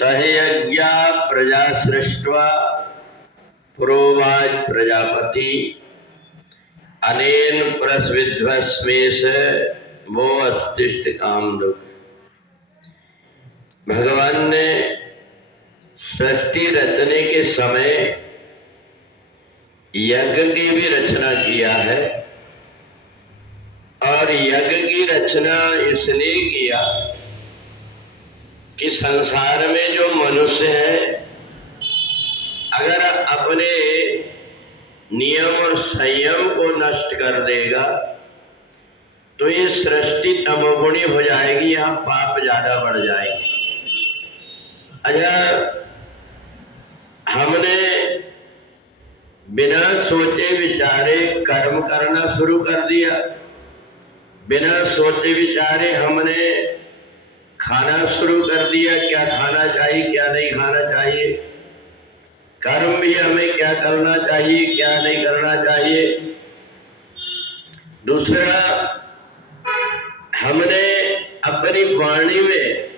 सहयज्ञा प्रजा सृष्ट्वा प्रोवाच प्रजापति अनेन प्रस्विध्वस्मेश वो अस्तिष्ठ कामदुख। भगवान ने सृष्टि रचने के समय यज्ञ की भी रचना किया है और यज्ञ की रचना इसलिए किया कि संसार में जो मनुष्य है अगर अपने नियम और संयम को नष्ट कर देगा तो ये सृष्टि तमोगुणी हो जाएगी, यहाँ पाप ज्यादा बढ़ जाएंगे। अच्छा, हमने बिना सोचे विचारे कर्म करना शुरू कर दिया, बिना सोचे विचारे हमने खाना शुरू कर दिया, क्या खाना चाहिए क्या नहीं खाना चाहिए, कर्म भी हमें क्या करना चाहिए क्या नहीं करना चाहिए। दूसरा, हमने अपनी वाणी में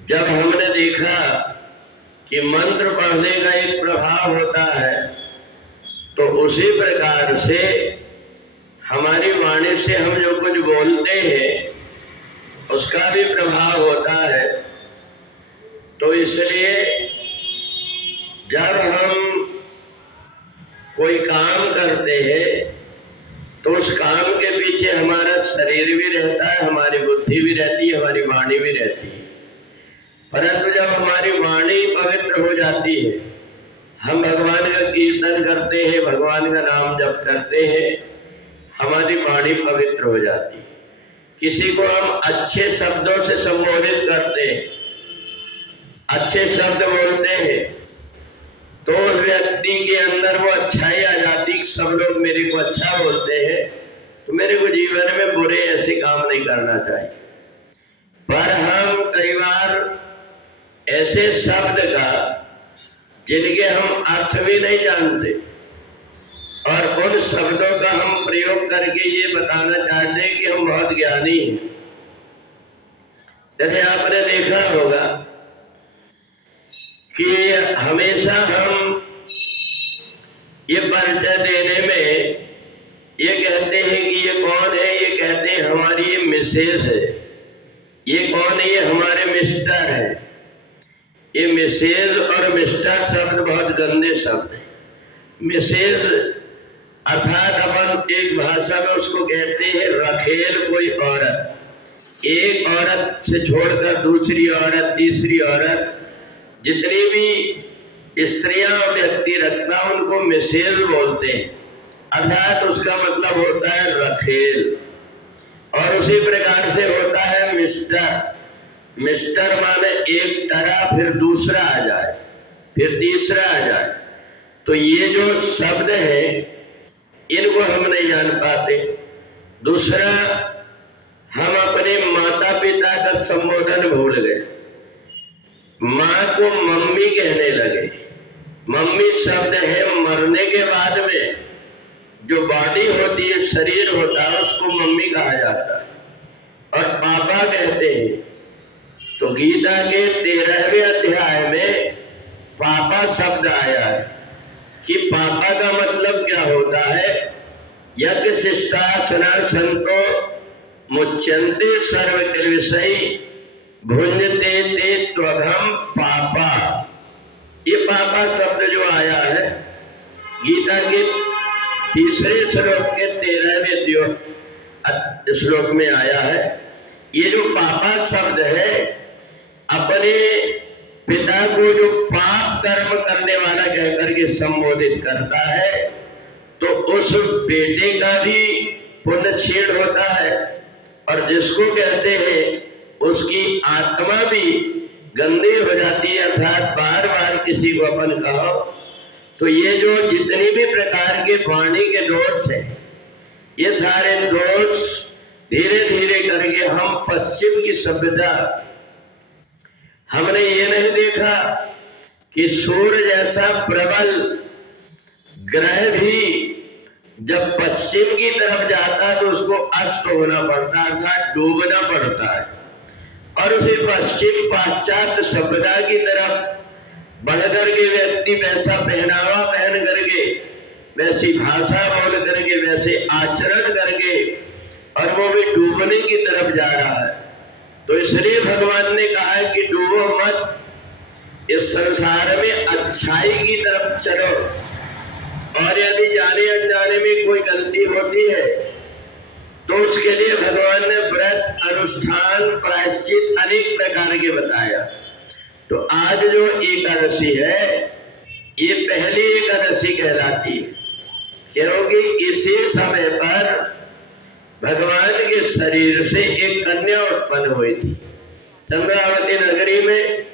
जब हमने देखा कि मंत्र पढ़ने का एक प्रभाव होता है तो उसी प्रकार से हमारी वाणी से हम जो कुछ बोलते हैं उसका भी प्रभाव होता है। तो इसलिए जब हम कोई काम करते हैं तो उस काम के पीछे हमारा शरीर भी रहता है, हमारी बुद्धि भी रहती है, हमारी वाणी भी रहती है। परंतु जब हमारी वाणी पवित्र हो जाती है, हम भगवान का कीर्तन करते हैं, भगवान का नाम जप करते हैं, हमारी वाणी पवित्र हो जाती है। किसी को हम अच्छे शब्दों से संबोधित करते हैं, अच्छे शब्द बोलते हैं तो उस व्यक्ति के अंदर वो अच्छाई आ जाती, सब लोग मेरे को अच्छा बोलते हैं तो मेरे को जीवन में बुरे ऐसे काम नहीं करना चाहिए। पर हम कई बार ऐसे शब्द का जिनके हम अर्थ भी नहीं जानते और उन शब्दों का हम प्रयोग करके ये बताना चाहते हैं कि हम बहुत ज्ञानी हैं। जैसे आपने देखा होगा कि हमेशा हम ये परिचय देने में ये कहते हैं कि ये कौन है, ये कहते हैं हमारी ये मिसेज है, ये कौन है, ये हमारे मिस्टर है। ये मिसेज और मिस्टर शब्द बहुत गंदे शब्द हैं। मिसेज अर्थात अपन एक भाषा में उसको कहते हैं रखेल कोई औरत। एक औरत से छोड़कर दूसरी औरत, तीसरी औरत, जितनी भी स्त्रियां व्यक्ति रखना उनको मिसेज बोलते हैं, अर्थात उसका मतलब होता है रखेल। और उसी प्रकार से होता है मिस्टर। मिस्टर माने एक तरह, फिर दूसरा आ जाए, फिर तीसरा आ जाए। तो ये जो शब्द है इनको हम नहीं जान पाते। दूसरा, हम अपने माता पिता का संबोधन भूल गए, माँ को मम्मी कहने लगे। मम्मी शब्द है मरने के बाद में जो बॉडी होती है, शरीर होता है, उसको मम्मी कहा जाता है। और पापा कहते हैं तो गीता के 13वें अध्याय में पापा शब्द आया है कि पापा का मतलब क्या होता है। यज्ञ शिष्टाचना संतो मुच्यन्ते सर्वकिल्बिषयी भुंजते ते त्वघम पापा। ये पापा शब्द जो आया है गीता के 3 श्लोक के 13वें श्लोक में आया है। ये जो पापा शब्द है अपने पिता को जो पाप कर्म करने वाला कहकर के संबोधित करता है तो उस बेटे का भी पुण्य क्षीण होता है और जिसको कहते हैं उसकी आत्मा भी गंदी हो जाती है। अर्थात बार बार किसी को अपन कहो तो ये जो जितनी भी प्रकार के वाणी के दोष है, ये सारे दोष धीरे धीरे करके हम पश्चिम की सभ्यता, हमने ये नहीं देखा कि सूर्य जैसा प्रबल ग्रह भी जब पश्चिम की तरफ जाता है तो उसको अस्त होना पड़ता है, अर्थात डूबना पड़ता है। और उसे पश्चिम पाश्चात्य सभ्यता की तरफ बढ़ करके व्यक्ति वैसा पहनावा पहन करके, वैसी भाषा बोल करके, वैसे आचरण करके, और वो भी डूबने की तरफ जा रहा है। तो इसलिए भगवान ने कहा है कि डूबो मत, इस संसार में अच्छाई की तरफ चलो। और यदि जाने अनजाने में कोई गलती होती है तो उसके लिए भगवान ने व्रत, अनुष्ठान, प्रायश्चित अनेक प्रकार के बताया। तो आज जो एकादशी है ये पहली एकादशी कहलाती है, क्योंकि इसी समय पर भगवान के शरीर से एक कन्या उत्पन्न हुई थी। चंद्रावती नगरी में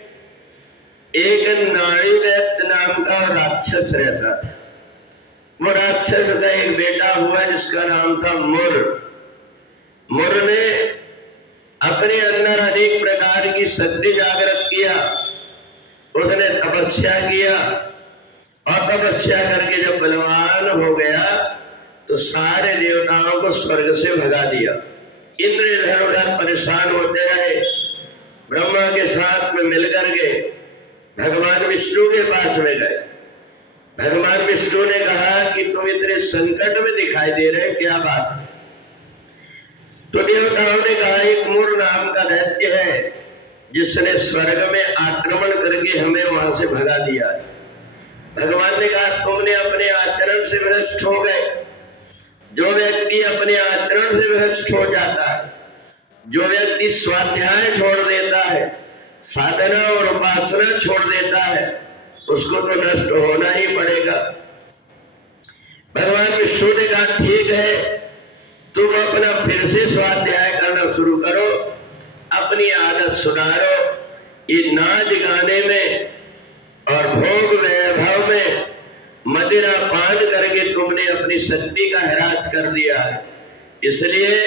एक नाड़ी दैत्य नाम का राक्षस रहता था। वो राक्षस का एक बेटा हुआ जिसका नाम था मुर। मुर ने अपने अंदर अनेक प्रकार की शक्ति जागृत किया। उसने तपस्या किया और तपस्या करके जब बलवान हो गया तो सारे देवताओं को स्वर्ग से भगा दिया। इंद्र इधर उधर परेशान होते रहे। ब्रह्मा के साथ में मिलकर के भगवान विष्णु के पास में गए। भगवान विष्णु ने कहा कि तुम इतने संकट में दिखाई दे रहे, क्या बात? तो देवताओं ने कहा एक मुर नाम का दैत्य है जिसने स्वर्ग में आक्रमण करके हमें वहां से भगा दिया है। भगवान ने कहा तुमने अपने आचरण से भ्रष्ट हो गए। जो व्यक्ति अपने आचरण से भ्रष्ट हो जाता है, जो व्यक्ति स्वाध्याय छोड़ देता है, साधना और उपासना छोड़ देता है, उसको तो नष्ट होना ही पड़ेगा। भगवान विष्णु ने कहा ठीक है, तुम अपना फिर से स्वाध्याय करना शुरू करो, अपनी आदत सुधारो। ये नाच गाने में और भोग वैभव में मदिरा पान करके तुमने अपनी शक्ति का ह्रास कर दिया है। इसलिए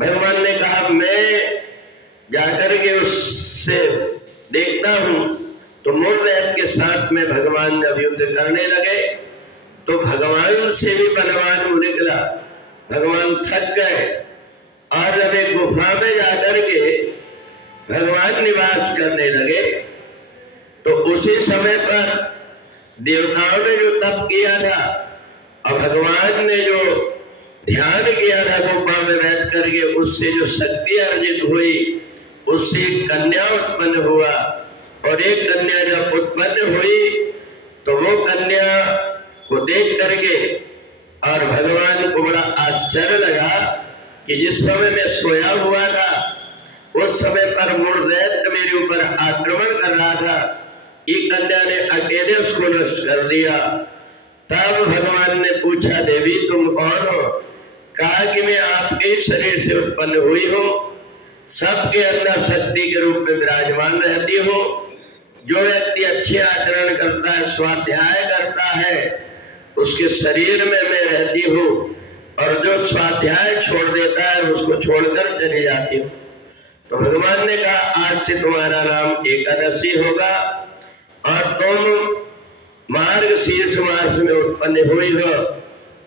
भगवान ने कहा मैं जाकर के उससे देखता हूं। तो मूर्दैत्य के साथ में भगवान जब युद्ध करने लगे तो भगवान से भी बलवान वो निकला। भगवान थक गए और जब एक गुफा में जाकर के भगवान निवास करने लगे तो उसी समय पर देवताओं ने जो तप किया था और भगवान ने जो ध्यान किया था गुफा में बैठ करके, उससे जो शक्ति अर्जित हुई, उससे कन्या उत्पन्न हुआ। और एक कन्या जब उत्पन्न हुई तो वो कन्या को देख करके और भगवान को बड़ा आश्चर्य लगा कि जिस समय मैं सोया हुआ था उस समय पर मूर्दैत्य मेरे ऊपर आक्रमण कर रहा था, एक कन्या ने अकेले उसको नष्ट कर दिया। तब भगवान ने पूछा देवी तुम कौन हो? कहा कि मैं आपके शरीर से उत्पन्न हुई हूँ, सबके अंदर शक्ति के रूप में विराजमान रहती हूँ। जो व्यक्ति अच्छे आचरण करता है, स्वाध्याय करता है, उसके शरीर में मैं रहती हूँ, और जो स्वाध्याय छोड़ देता है उसको छोड़कर चली जाती हूँ। तो भगवान ने कहा आज से तुम्हारा नाम एकादशी होगा और तुम मार्गशीर्ष मास में उत्पन्न हुई हो,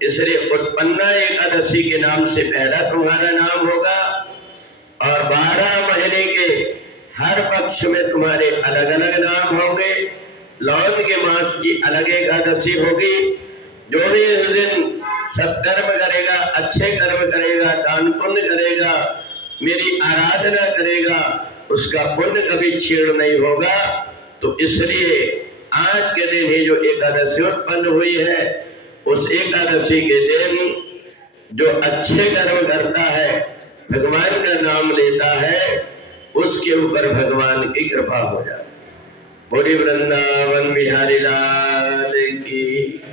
इसलिए उत्पन्ना एकादशी के नाम से पहला तुम्हारा नाम होगा। और 12 महीने के हर पक्ष में तुम्हारे अलग अलग नाम होंगे। लौन के मास की अलग एकादशी होगी। जो भी इस दिन सत्कर्म करेगा, अच्छे कर्म करेगा, दान पुण्य करेगा, मेरी आराधना करेगा, उसका पुण्य कभी क्षीण नहीं होगा। तो इसलिए आज के दिन ही जो एकादशी उत्पन्न हुई है, उस एकादशी के दिन जो अच्छे कर्म करता है, भगवान का नाम लेता है, उसके ऊपर भगवान की कृपा हो जाती है। बोली वृंदावन बिहारी लाल की।